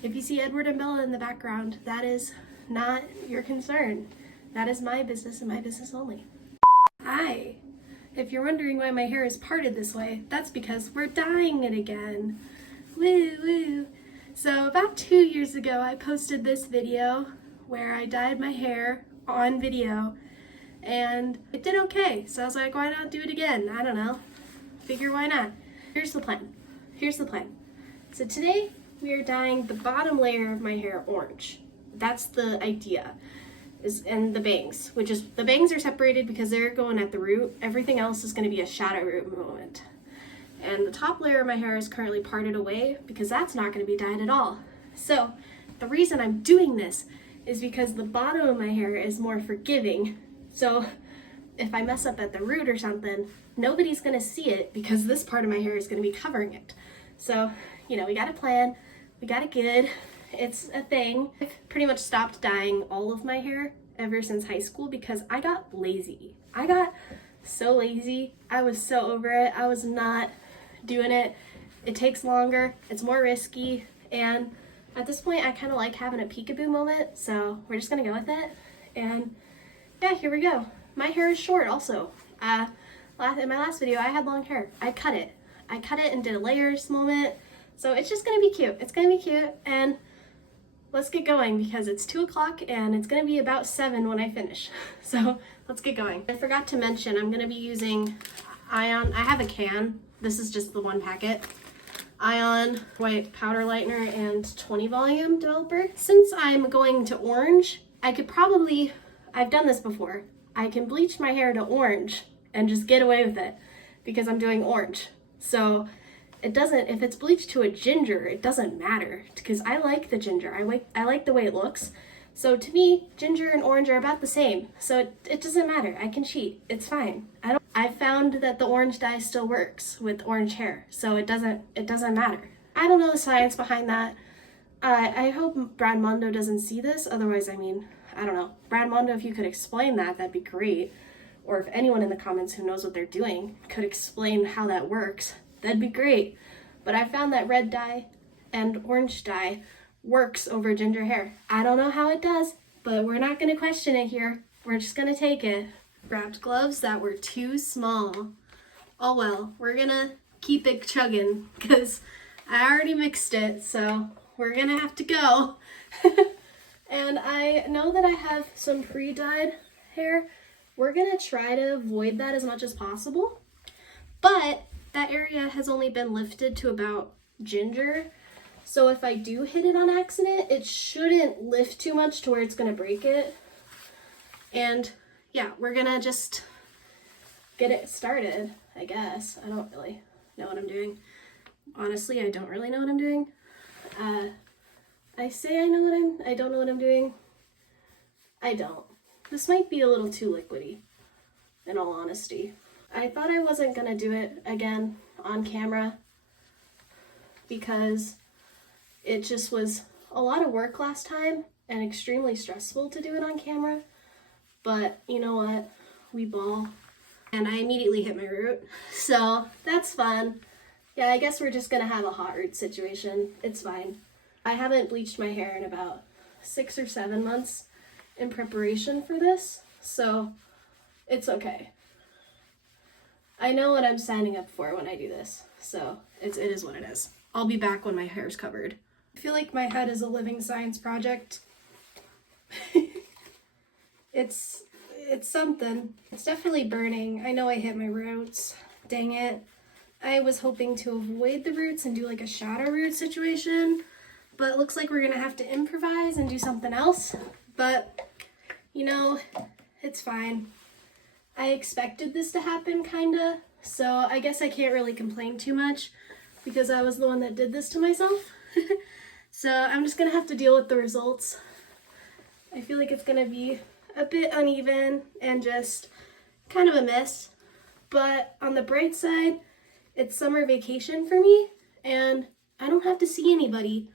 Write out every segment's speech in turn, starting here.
If you see Edward and Bella in the background, that is not your concern. That is my business and my business only. Hi. If you're wondering why my hair is parted this way, that's because we're dyeing it again. Woo woo. So about 2 years ago, I posted this video where I dyed my hair on video and it did okay. So I was like, why not do it again? I don't know. Figure why not? Here's the plan. So today we are dyeing the bottom layer of my hair orange. That's the idea. And the bangs, which is, the bangs are separated because they're going at the root. Everything else is going to be a shadow root moment. And the top layer of my hair is currently parted away because that's not going to be dyed at all. So the reason I'm doing this is because the bottom of my hair is more forgiving. So if I mess up at the root or something, nobody's going to see it because this part of my hair is going to be covering it. So, you know, we got a plan, we got it good. It's a thing. I've pretty much stopped dyeing all of my hair ever since high school because I got lazy. I got so lazy. I was so over it. I was not doing it. It takes longer, it's more risky, and at this point I kind of like having a peekaboo moment, so we're just gonna go with it. And yeah, here we go. My hair is short also. In my last video I had long hair. I cut it and did a layers moment, so it's just gonna be cute. It's gonna be cute, and let's get going because it's 2 o'clock and it's gonna be about 7 when I finish. So let's get going. I forgot to mention I'm gonna be using Ion. I have a can. This is just the one packet. Ion white powder lightener and 20 volume developer. Since I'm going to orange, I could probably, I've done this before, I can bleach my hair to orange and just get away with it because I'm doing orange. So it doesn't, if it's bleached to a ginger, it doesn't matter because I like the ginger. I like the way it looks. So to me, ginger and orange are about the same. So it doesn't matter. I can cheat. It's fine. I found that the orange dye still works with orange hair. So it doesn't matter. I don't know the science behind that. I hope Brad Mondo doesn't see this. Otherwise, I mean, I don't know. Brad Mondo, if you could explain that, that'd be great. Or if anyone in the comments who knows what they're doing could explain how that works, that'd be great. But I found that red dye and orange dye works over ginger hair. I don't know how it does, but we're not going to question it here. We're just going to take it. Grabbed gloves that were too small. Oh well, we're going to keep it chugging because I already mixed it, so we're going to have to go. And I know that I have some pre-dyed hair. We're going to try to avoid that as much as possible. But that area has only been lifted to about ginger. So if I do hit it on accident, it shouldn't lift too much to where it's gonna break it. And yeah, we're gonna just get it started, I guess. I don't really know what I'm doing. Honestly, I don't really know what I'm doing. I say I don't know what I'm doing. I don't. This might be a little too liquidy, in all honesty. I thought I wasn't gonna do it again on camera because it just was a lot of work last time and extremely stressful to do it on camera. But you know what? We ball. And I immediately hit my root. So that's fun. Yeah, I guess we're just gonna have a hot root situation. It's fine. I haven't bleached my hair in about 6 or 7 months in preparation for this, so it's okay. I know what I'm signing up for when I do this, so it is what it is. I'll be back when my hair's covered. I feel like my head is a living science project. It's something. It's definitely burning. I know I hit my roots. Dang it. I was hoping to avoid the roots and do like a shadow root situation, but it looks like we're gonna have to improvise and do something else. But, you know, it's fine. I expected this to happen, kinda, so I guess I can't really complain too much because I was the one that did this to myself. So I'm just gonna have to deal with the results. I feel like it's gonna be a bit uneven and just kind of a mess, but on the bright side, it's summer vacation for me and I don't have to see anybody.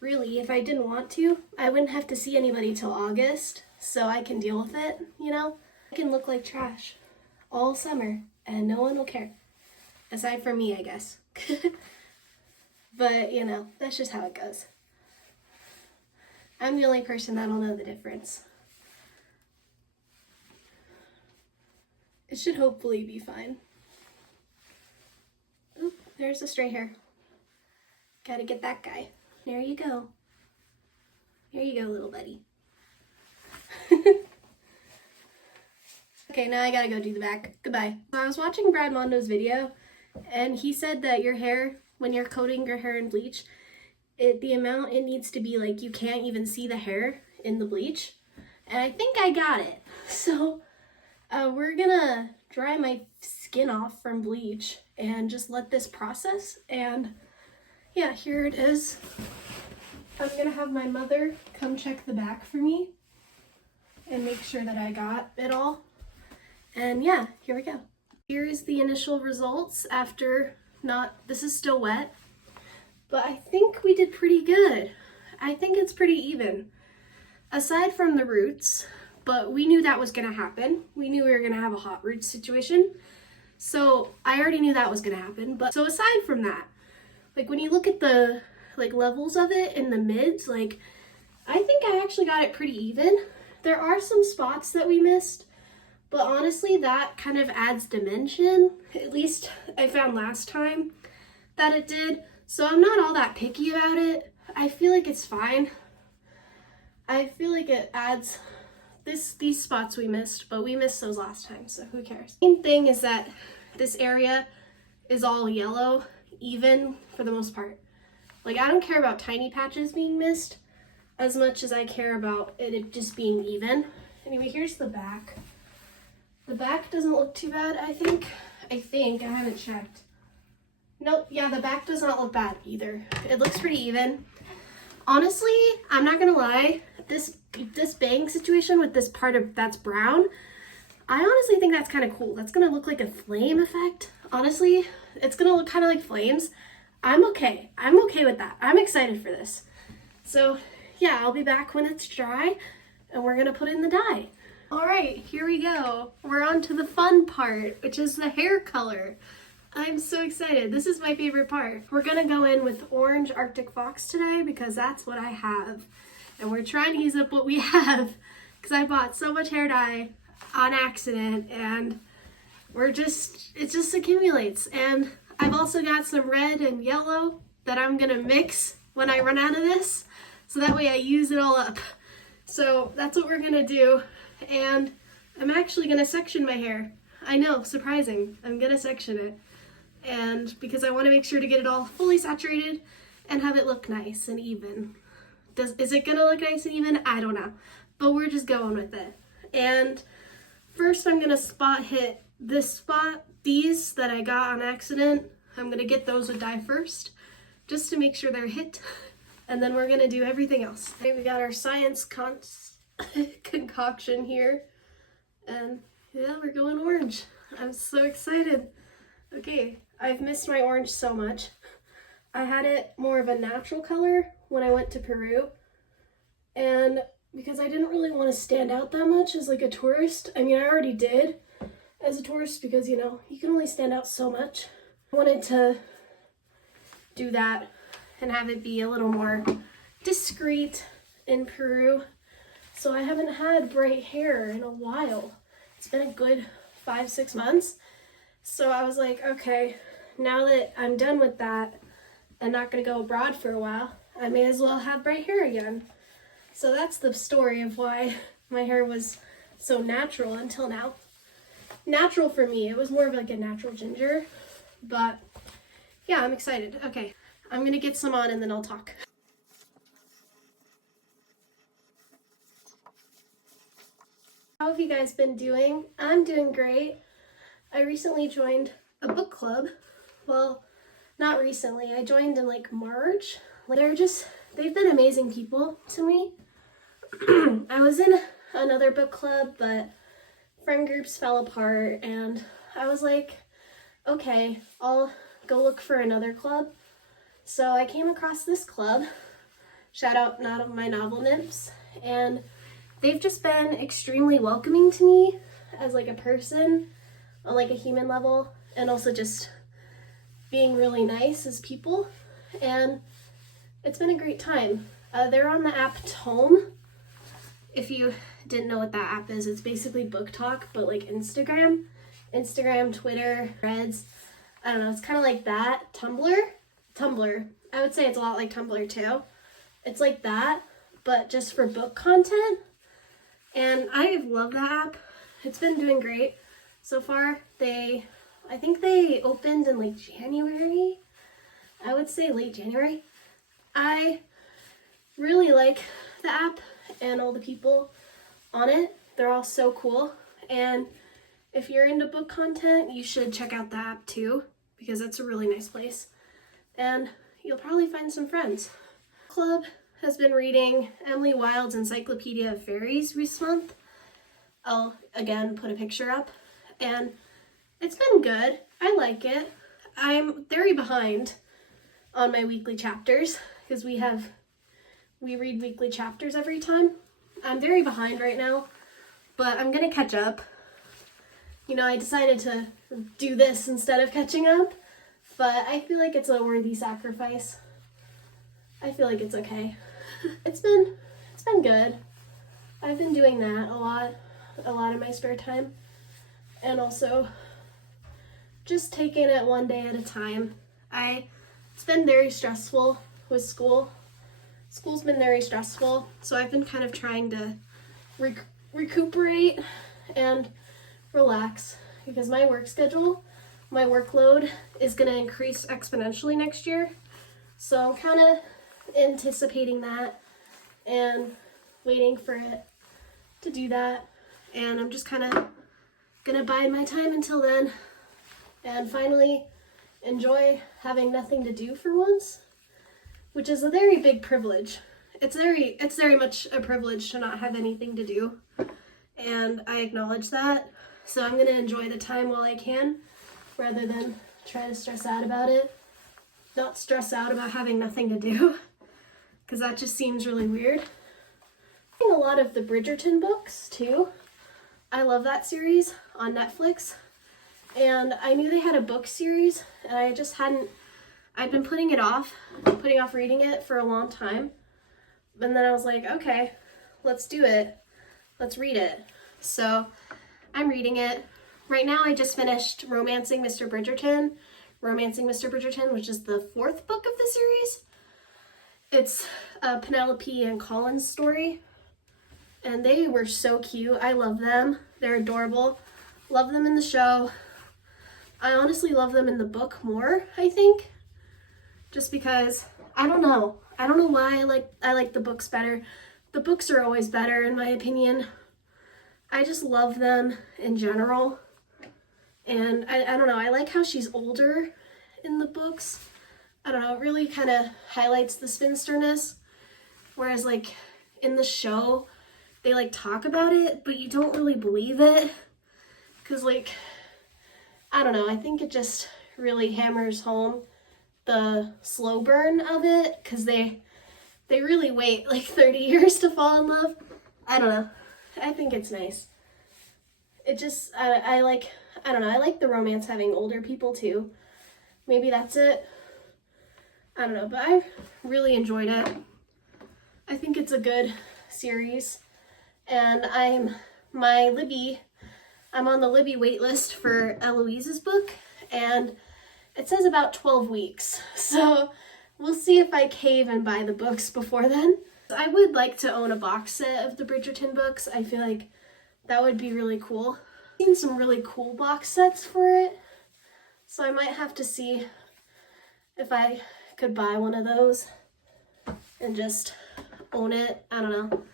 Really, if I didn't want to, I wouldn't have to see anybody till August, so I can deal with it, you know? I can look like trash all summer and no one will care. Aside from me, I guess. But, you know, that's just how it goes. I'm the only person that'll know the difference. It should hopefully be fine. Oop, there's a stray hair. Gotta get that guy. There you go. There you go, little buddy. Okay, now I gotta go do the back. Goodbye. So I was watching Brad Mondo's video, and he said that your hair, when you're coating your hair in bleach, the amount it needs to be, like, you can't even see the hair in the bleach. And I think I got it. So we're gonna dry my skin off from bleach and just let this process. And yeah, here it is. I'm gonna have my mother come check the back for me and make sure that I got it all. And yeah, here we go. Here is the initial results after this is still wet, but I think we did pretty good. I think it's pretty even. Aside from the roots, but we knew that was gonna happen. We knew we were gonna have a hot roots situation. So I already knew that was gonna happen. But so aside from that, like when you look at the levels of it in the mids, like I think I actually got it pretty even. There are some spots that we missed, but honestly that kind of adds dimension. At least I found last time that it did. So I'm not all that picky about it. I feel like it's fine. I feel like it adds these spots we missed, but we missed those last time, so who cares? Main thing is that this area is all yellow, even for the most part. Like, I don't care about tiny patches being missed as much as I care about it just being even. Anyway, here's the back. The back doesn't look too bad, I think. I haven't checked. Nope, yeah, the back does not look bad either. It looks pretty even. Honestly, I'm not gonna lie, this bang situation with this part of that's brown, I honestly think that's kind of cool. That's gonna look like a flame effect. Honestly, it's gonna look kind of like flames. I'm okay with that. I'm excited for this. So yeah, I'll be back when it's dry and we're gonna put in the dye. All right, here we go. We're on to the fun part, which is the hair color. I'm so excited. This is my favorite part. We're gonna go in with orange Arctic Fox today because that's what I have. And we're trying to use up what we have because I bought so much hair dye on accident and it just accumulates. And I've also got some red and yellow that I'm gonna mix when I run out of this, so that way I use it all up. So that's what we're gonna do. And I'm actually gonna section my hair. I know, surprising. I'm gonna section it. And because I wanna make sure to get it all fully saturated and have it look nice and even. Is it gonna look nice and even? I don't know, but we're just going with it. And first I'm gonna spot hit this spot, these that I got on accident. I'm gonna get those with dye first, just to make sure they're hit. And then we're gonna do everything else. Okay, we got our science concoction here. And yeah, we're going orange. I'm so excited. Okay, I've missed my orange so much. I had it more of a natural color when I went to Peru, and because I didn't really want to stand out that much as like a tourist. I mean, I already did as a tourist because, you know, you can only stand out so much. I wanted to do that and have it be a little more discreet in Peru. So I haven't had bright hair in a while. It's been a good 5-6 months. So I was like, okay, now that I'm done with that, I'm not gonna go abroad for a while, I may as well have bright hair again. So that's the story of why my hair was so natural until now. Natural for me, it was more of like a natural ginger, but yeah, I'm excited. Okay, I'm gonna get some on and then I'll talk. How have you guys been doing? I'm doing great. I recently joined a book club. Well, not recently. I joined in like March. They've been amazing people to me. I was in another book club, but friend groups fell apart and I was like, okay, I'll go look for another club. So I came across this club, shout out my novel nymphs, and they've just been extremely welcoming to me as like a person on like a human level, and also just being really nice as people, and it's been a great time. They're on the app Tome. If you didn't know what that app is, it's basically Book Talk, but like Instagram, Twitter, Threads. I don't know, it's kind of like that. Tumblr. I would say it's a lot like Tumblr too. It's like that, but just for book content. And I love that app. It's been doing great so far. I think they opened in like January. I would say late January. I really like the app and all the people on it. They're all so cool. And if you're into book content, you should check out the app too, because it's a really nice place. And you'll probably find some friends. Club has been reading Emily Wilde's Encyclopedia of Fairies this month. I'll again put a picture up. And it's been good. I like it. I'm very behind on my weekly chapters because we read weekly chapters every time. I'm very behind right now, but I'm gonna catch up. You know, I decided to do this instead of catching up, but I feel like it's a worthy sacrifice. I feel like it's okay. It's been good. I've been doing that a lot in my spare time, and also just taking it one day at a time. It's been very stressful with school. School's been very stressful, so I've been kind of trying to recuperate and relax because my workload is going to increase exponentially next year. So I'm kind of anticipating that and waiting for it to do that. And I'm just kind of going to bide my time until then and finally enjoy having nothing to do for once, which is a very big privilege. It's very much a privilege to not have anything to do, and I acknowledge that. So I'm gonna enjoy the time while I can, rather than try to stress out about it. Not stress out about having nothing to do, because that just seems really weird. I'm reading a lot of the Bridgerton books too. I love that series on Netflix, and I knew they had a book series, and I'd been putting off reading it for a long time. And then I was like, okay, let's do it. Let's read it. So I'm reading it. Right now I just finished Romancing Mr. Bridgerton, which is the 4th book of the series. It's Penelope and Colin's story. And they were so cute. I love them. They're adorable. Love them in the show. I honestly love them in the book more, I think. Just because, I don't know why I like the books better. The books are always better in my opinion. I just love them in general. And I don't know, I like how she's older in the books. I don't know, it really kind of highlights the spinsterness. Whereas like in the show, they like talk about it, but you don't really believe it. Cause like, I don't know, I think it just really hammers home the slow burn of it, because they really wait like 30 years to fall in love. I don't know. I think it's nice. It just, I like the romance having older people too. Maybe that's it. I don't know, but I really enjoyed it. I think it's a good series. And I'm on the Libby wait list for Eloise's book, and it says about 12 weeks. So we'll see if I cave and buy the books before then. I would like to own a box set of the Bridgerton books. I feel like that would be really cool. I've seen some really cool box sets for it, so I might have to see if I could buy one of those and just own it. I don't know.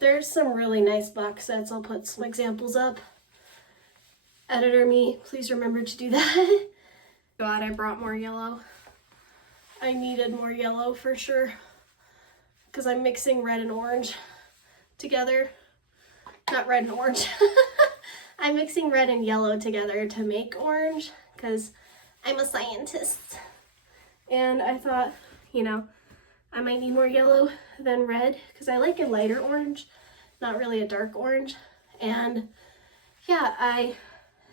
There's some really nice box sets. I'll put some examples up. Editor me, please remember to do that. God, I brought more yellow. I needed more yellow for sure, because I'm mixing red and orange together. Not red and orange. I'm mixing red and yellow together to make orange, because I'm a scientist. And I thought, you know, I might need more yellow than red, because I like a lighter orange, not really a dark orange. And yeah, I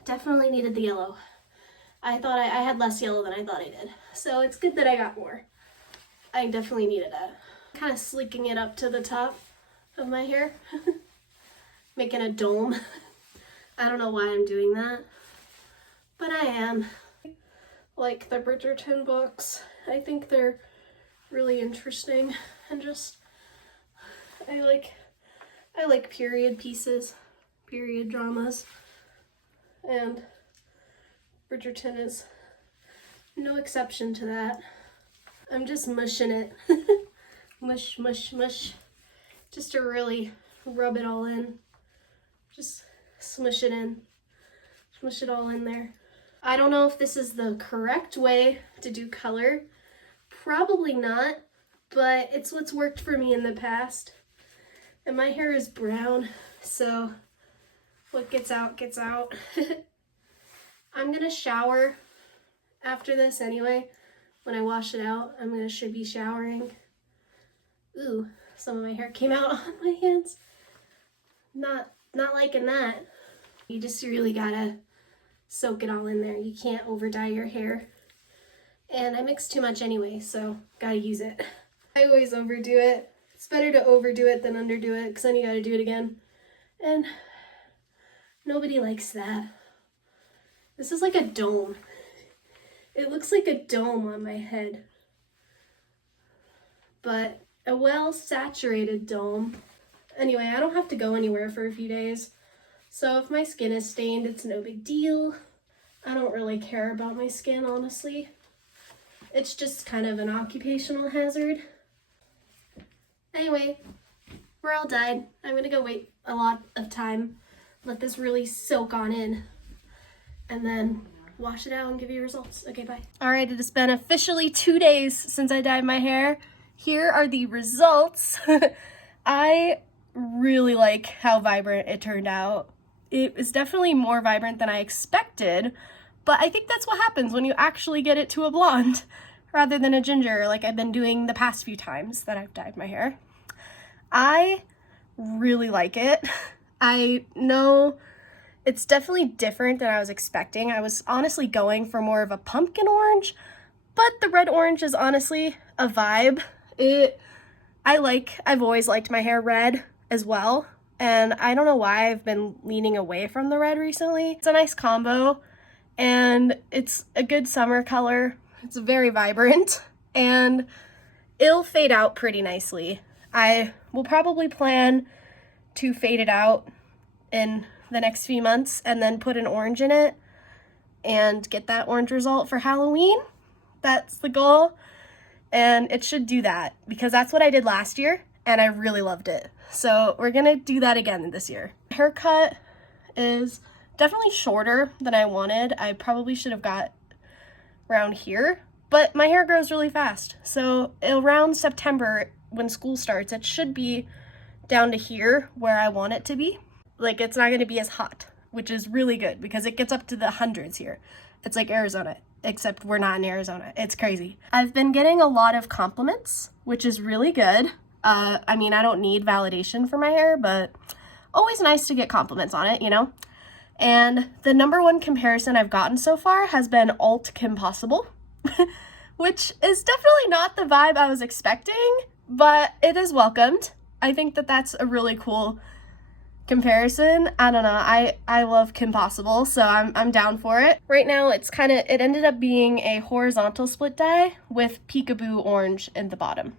definitely needed the yellow. I thought I had less yellow than I thought I did. So it's good that I got more. I definitely needed it. kind of slicking it up to the top of my hair, making a dome. I don't know why I'm doing that, but I am. Like the Bridgerton books, I think they're really interesting, and just I like period pieces, period dramas, and Bridgerton is no exception to that. I'm just mushing it. Mush, mush, mush. Just to really rub it all in. Just smush it in. Smush it all in there. I don't know if this is the correct way to do color. Probably not, but it's what's worked for me in the past. And my hair is brown, so what gets out, gets out. I'm gonna shower after this anyway. When I wash it out, should be showering. Ooh, some of my hair came out on my hands. Not liking that. You just really gotta soak it all in there. You can't over dye your hair. And I mix too much anyway, so gotta use it. I always overdo it. It's better to overdo it than underdo it, because then you gotta do it again. And nobody likes that. This is like a dome. It looks like a dome on my head. But a well-saturated dome. Anyway, I don't have to go anywhere for a few days. So if my skin is stained, it's no big deal. I don't really care about my skin, honestly. It's just kind of an occupational hazard. Anyway, we're all dyed. I'm gonna go wait a lot of time, let this really soak on in, and then wash it out and give you results. Okay, bye. All right, it has been officially 2 days since I dyed my hair. Here are the results. I really like how vibrant it turned out. It was definitely more vibrant than I expected, but I think that's what happens when you actually get it to a blonde rather than a ginger like I've been doing the past few times that I've dyed my hair. I really like it. I know it's definitely different than I was expecting. I was honestly going for more of a pumpkin orange, but the red orange is honestly a vibe. I've always liked my hair red as well, and I don't know why I've been leaning away from the red recently. It's a nice combo, and it's a good summer color. It's very vibrant, and it'll fade out pretty nicely. I will probably plan to fade it out in the next few months and then put an orange in it and get that orange result for Halloween. That's the goal, and it should do that because that's what I did last year and I really loved it. So we're gonna do that again this year. Haircut is definitely shorter than I wanted. I probably should have got around here, but my hair grows really fast. So around September when school starts, it should be down to here where I want it to be. Like, it's not going to be as hot, which is really good because it gets up to the hundreds here. It's like Arizona, except we're not in Arizona. It's crazy. I've been getting a lot of compliments, which is really good. I mean, I don't need validation for my hair, but always nice to get compliments on it, you know? And the number one comparison I've gotten so far has been Alt Kim Possible, which is definitely not the vibe I was expecting, but it is welcomed. I think that that's a really cool comparison. I don't know. I love Kim Possible, so I'm down for it. Right now, it ended up being a horizontal split dye with peekaboo orange in the bottom,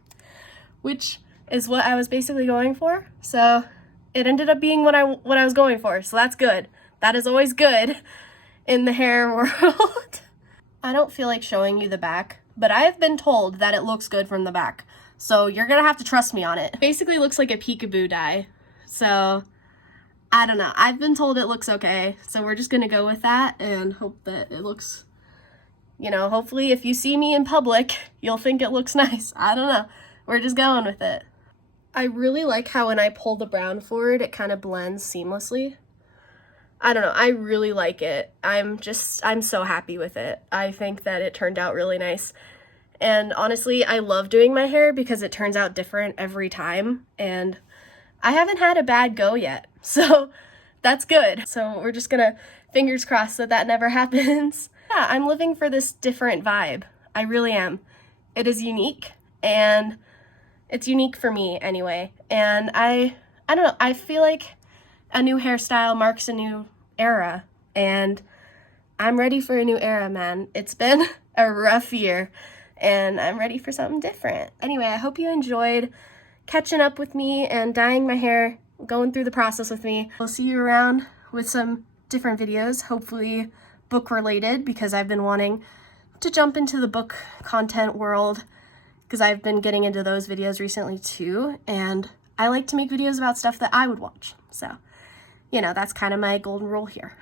which is what I was basically going for. So it ended up being what I was going for. So that's good. That is always good in the hair world. I don't feel like showing you the back, but I have been told that it looks good from the back. So you're gonna have to trust me on it. It basically looks like a peekaboo dye. So I don't know. I've been told it looks okay. So we're just gonna go with that and hope that it looks, you know, hopefully if you see me in public, you'll think it looks nice. I don't know. We're just going with it. I really like how when I pull the brown forward, it kind of blends seamlessly. I don't know. I really like it. I'm so happy with it. I think that it turned out really nice. And honestly, I love doing my hair because it turns out different every time. And I haven't had a bad go yet. So that's good. So we're just gonna fingers crossed that never happens. Yeah, I'm living for this different vibe. I really am. It is unique, and It's unique for me anyway. And I don't know, I feel like a new hairstyle marks a new era, and I'm ready for a new era, man. It's been a rough year, and I'm ready for something different. Anyway, I hope you enjoyed catching up with me and dyeing my hair, going through the process with me. We'll see you around with some different videos, hopefully book related, because I've been wanting to jump into the book content world because I've been getting into those videos recently too, and I like to make videos about stuff that I would watch. So, you know, that's kind of my golden rule here.